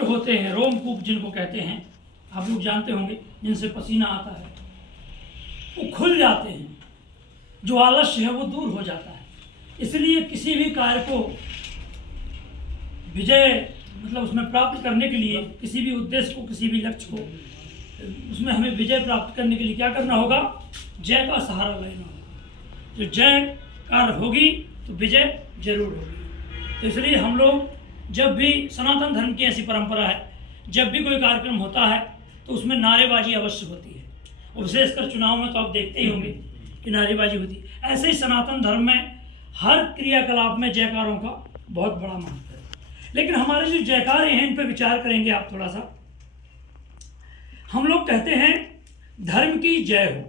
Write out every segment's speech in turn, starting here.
वस्त्र होते हैं रोमकूप जिनको कहते हैं, आप लोग जानते होंगे, जिनसे पसीना आता है, वो खुल जाते हैं, जो आलस्य है वो दूर हो जाता है। इसलिए किसी भी कार्य को विजय मतलब उसमें प्राप्त करने के लिए, किसी भी उद्देश्य को, किसी भी लक्ष्य को, उसमें हमें विजय प्राप्त करने के लिए क्या करना होगा? जय का सहारा लेना होगा। जो जय कार्य होगी तो विजय जरूर होगी। तो इसलिए हम लोग जब भी, सनातन धर्म की ऐसी परंपरा है, जब भी कोई कार्यक्रम होता है तो उसमें नारेबाजी अवश्य होती है, और विशेषकर चुनाव में तो आप देखते ही होंगे कि नारेबाजी होती है। ऐसे ही सनातन धर्म में हर क्रियाकलाप में जयकारों का बहुत बड़ा महत्व है। लेकिन हमारे जो जयकारे हैं इन पर विचार करेंगे आप थोड़ा सा। हम लोग कहते हैं धर्म की जय हो,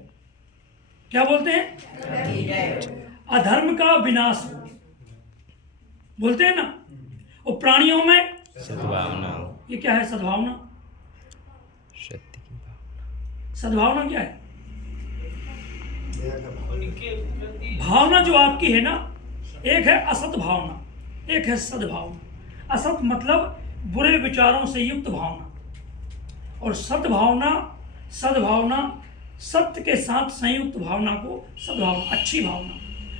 क्या बोलते हैं? अधर्म का विनाश हो, बोलते हैं ना। और प्राणियों में सद्भावना। ये क्या है सद्भावना? सत्य की भावना। सद्भावना क्या है? भावना जो आपकी है ना, एक है असत भावना, एक है सद्भावना। असत मतलब बुरे विचारों से युक्त भावना, और सद्भावना, सद्भावना सत्य के साथ संयुक्त भावना को सद्भावना, अच्छी भावना,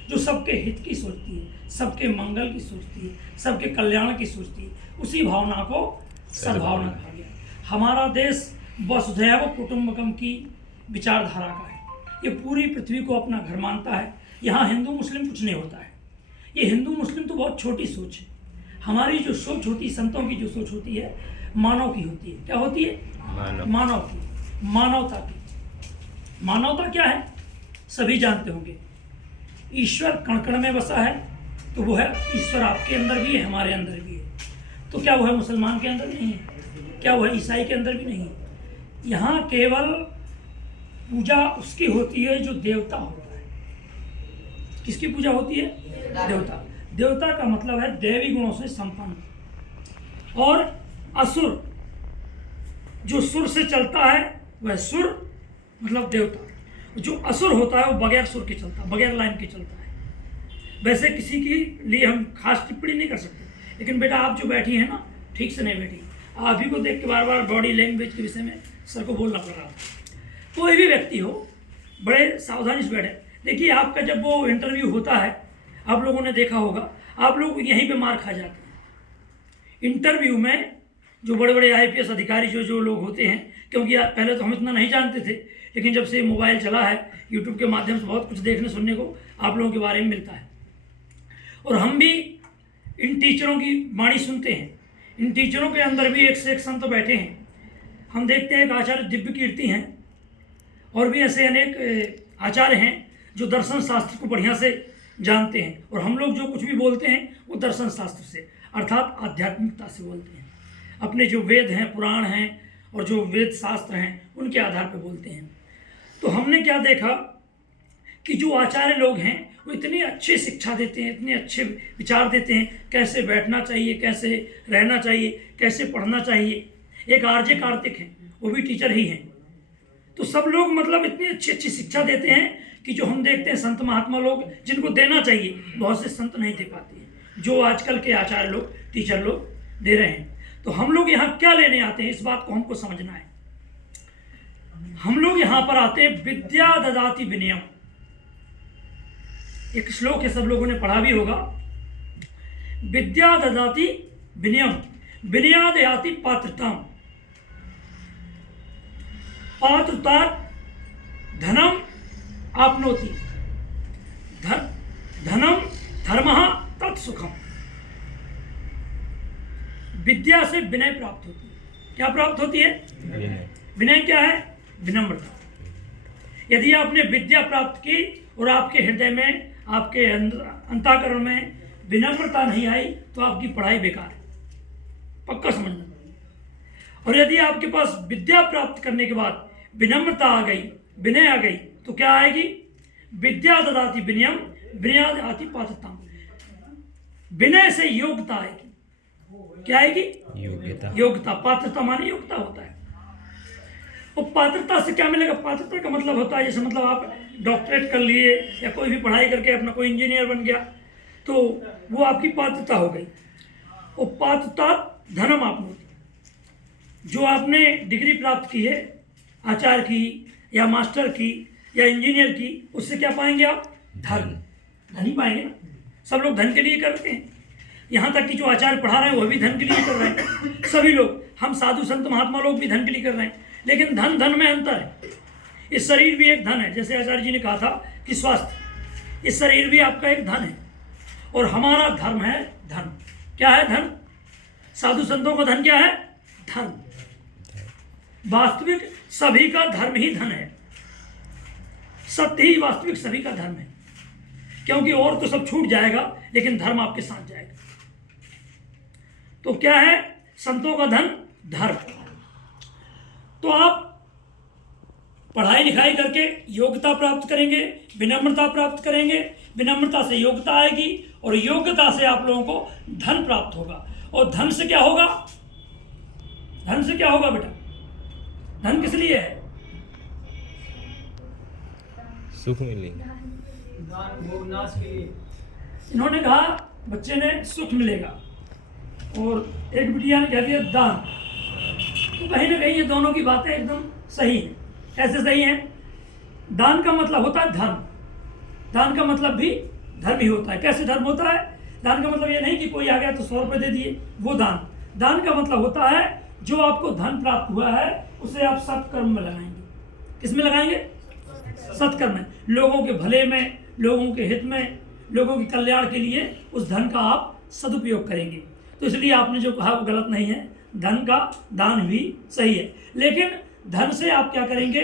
जो सबके हित की सोचती है, सबके मंगल की सोचती है, सबके कल्याण की सोचती है, उसी भावना को सद्भावना कहा गया। हमारा देश वसुधैव कुटुंबकम की विचारधारा का है। ये पूरी पृथ्वी को अपना घर मानता है। यहाँ हिंदू मुस्लिम कुछ नहीं होता है। ये हिंदू मुस्लिम तो बहुत छोटी सोच है। हमारी जो सोच होती है, संतों की जो सोच होती है, मानव की होती है। क्या होती है? मानव की, मानवता की। मानवता क्या है? सभी जानते होंगे। ईश्वर कण कण में बसा है, तो वो है ईश्वर आपके अंदर भी है, हमारे अंदर भी है। तो क्या वो है मुसलमान के अंदर नहीं है? क्या वो है ईसाई के अंदर भी नहीं है? यहाँ केवल पूजा उसकी होती है जो देवता होता है। किसकी पूजा होती है? देवता। देवता का मतलब है दैवी गुणों से संपन्न। और असुर, जो सुर से चलता है वह सुर मतलब देवता। जो असुर होता है वो बगैर सुर के चलता है, बगैर लाइन के चलता है। वैसे किसी के लिए हम खास टिप्पणी नहीं कर सकते, लेकिन बेटा आप जो बैठी हैं ना, ठीक से नहीं बैठी। आप ही को देख के बार बार बॉडी लैंग्वेज के विषय में सर को बोलना पड़ रहा था। कोई भी व्यक्ति हो, बड़े सावधानी से बैठे। देखिए आपका जब वो इंटरव्यू होता है, आप लोगों ने देखा होगा, आप लोग यहीं पे मार खा जाते हैं इंटरव्यू में। जो बड़े बड़े IPS अधिकारी जो लोग होते हैं, क्योंकि पहले तो हम इतना नहीं जानते थे, लेकिन जब से मोबाइल चला है, यूट्यूब के माध्यम से बहुत कुछ देखने सुनने को आप लोगों के बारे में मिलता है। और हम भी इन टीचरों की वाणी सुनते हैं। इन टीचरों के अंदर भी एक से एक संत बैठे हैं। हम देखते हैं कि आचार्य दिव्य कीर्ति हैं, और भी ऐसे अनेक आचार्य हैं जो दर्शन शास्त्र को बढ़िया से जानते हैं। और हम लोग जो कुछ भी बोलते हैं वो दर्शन शास्त्र से, अर्थात आध्यात्मिकता से बोलते हैं। अपने जो वेद हैं, पुराण हैं, और जो वेद शास्त्र हैं, उनके आधार पर बोलते हैं। तो हमने क्या देखा कि जो आचार्य लोग हैं वो इतनी अच्छी शिक्षा देते हैं, इतने अच्छे विचार देते हैं, कैसे बैठना चाहिए, कैसे रहना चाहिए, कैसे पढ़ना चाहिए। एक RJ कार्तिक हैं, वो भी टीचर ही हैं। तो सब लोग मतलब इतनी अच्छी अच्छी शिक्षा देते हैं कि जो हम देखते हैं संत महात्मा लोग, जिनको देना चाहिए, बहुत से संत नहीं दे पाते हैं, जो आजकल के आचार्य लोग, टीचर लोग दे रहे हैं। तो हम लोग यहाँ क्या लेने आते हैं, इस बात को हमको समझना है। हम लोग यहाँ पर आते हैं विद्या ददाति विनयम। एक श्लोक है, सब लोगों ने पढ़ा भी होगा। विद्या ददाति विनयम, विनयाद याति पात्रताम, पात्रता धनम आपनोति, धनम धर्मः तत्सुखम। विद्या से विनय प्राप्त होती है। क्या प्राप्त होती है? विनय क्या है? विनम्रता। यदि आपने विद्या प्राप्त की और आपके हृदय में, आपके अंतःकरण में विनम्रता नहीं आई, तो आपकी पढ़ाई बेकार है, पक्का समझना। और यदि आपके पास विद्या प्राप्त करने के बाद विनम्रता आ गई, विनय आ गई, तो क्या आएगी? विद्या ददाति विनयम, विनयाद आति पात्रता। विनय से योग्यता आएगी। क्या आएगी? योग्यता। योग्यता। पात्रता माने योग्यता होता है। और पात्रता से क्या मिलेगा? पात्रता का मतलब होता है, जैसे मतलब आप डॉक्टरेट कर लिए या कोई भी पढ़ाई करके अपना कोई इंजीनियर बन गया, तो वो आपकी पात्रता हो गई। और पात्रता धनम आपनोति, जो आपने डिग्री प्राप्त की है, आचार्य की या मास्टर की या इंजीनियर की, उससे क्या पाएंगे आप? धन। धन ही पाएंगे ना। सब लोग धन के लिए करते हैं। यहाँ तक कि जो आचार्य पढ़ा रहे हैं वो भी धन के लिए कर रहे हैं। सभी लोग, हम साधु संत महात्मा लोग भी धन के लिए कर रहे हैं। लेकिन धन धन में अंतर है। इस शरीर भी एक धन है, जैसे आचार्य जी ने कहा था कि स्वास्थ्य, इस शरीर भी आपका एक धन है। और हमारा धर्म है धन। क्या है धन? साधु संतों का धन क्या है? धन। वास्तविक सभी का धर्म ही धन है। सत्य ही वास्तविक सभी का धर्म है, क्योंकि और तो सब छूट जाएगा लेकिन धर्म आपके साथ जाएगा। तो क्या है संतों का धन? धर्म। तो आप पढ़ाई लिखाई करके योग्यता प्राप्त करेंगे, विनम्रता प्राप्त करेंगे, विनम्रता से योग्यता आएगी और योग्यता से आप लोगों को धन प्राप्त होगा। और धन से क्या होगा? धन से क्या होगा बेटा? धन किस लिए है? सुख मिलेगा। इन्होंने कहा, बच्चे ने, सुख मिलेगा, और एक बिटिया ने कह दिया दान। तो कहीं ना कहीं ये दोनों की बातें एकदम सही हैं। कैसे सही हैं? दान का मतलब होता है धर्म। दान का मतलब भी धर्म ही होता है। कैसे धर्म होता है? दान का मतलब ये नहीं कि कोई आ गया तो 100 रुपये दे दिए, वो दान। दान का मतलब होता है जो आपको धन प्राप्त हुआ है उसे आप सत्कर्म में लगाएंगे। किस में लगाएंगे? सत्कर्म में। लोगों के भले में, लोगों के हित में, लोगों के कल्याण के लिए उस धन का आप सदुपयोग करेंगे। तो इसलिए आपने जो कहा वो गलत नहीं है। धन का दान भी सही है, लेकिन धन से आप क्या करेंगे?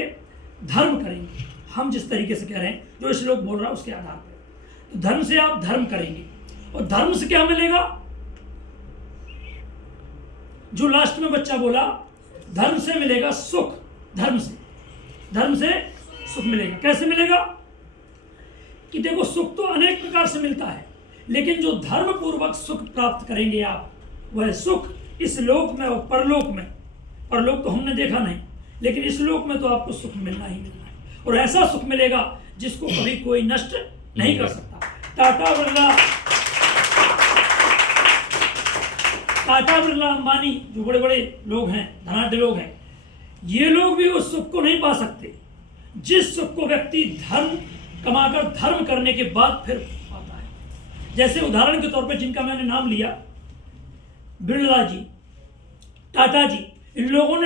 धर्म करेंगे। हम जिस तरीके से कह रहे हैं, जो श्लोक बोल रहा है उसके आधार पर, तो धन से आप धर्म करेंगे। और धर्म से क्या मिलेगा? जो लास्ट में बच्चा बोला, धर्म से मिलेगा सुख। धर्म से सुख मिलेगा। कैसे मिलेगा? कि देखो, सुख तो अनेक प्रकार से मिलता है, लेकिन जो धर्म पूर्वक सुख प्राप्त करेंगे आप, वह सुख इस लोक में और परलोक में। परलोक तो हमने देखा नहीं, लेकिन इस लोक में तो आपको सुख मिलना ही मिलना है। और ऐसा सुख मिलेगा जिसको कभी कोई नष्ट नहीं कर सकता। टाटा बिरला अंबानी, जो बड़े बड़े लोग हैं, धनाढ्य लोग हैं, ये लोग भी उस सुख को नहीं पा सकते जिस सुख को व्यक्ति धर्म कमाकर, धर्म करने के बाद फिर पाता है। जैसे उदाहरण के तौर पे जिनका मैंने नाम लिया, बिरला जी, टाटा जी, इन लोगों ने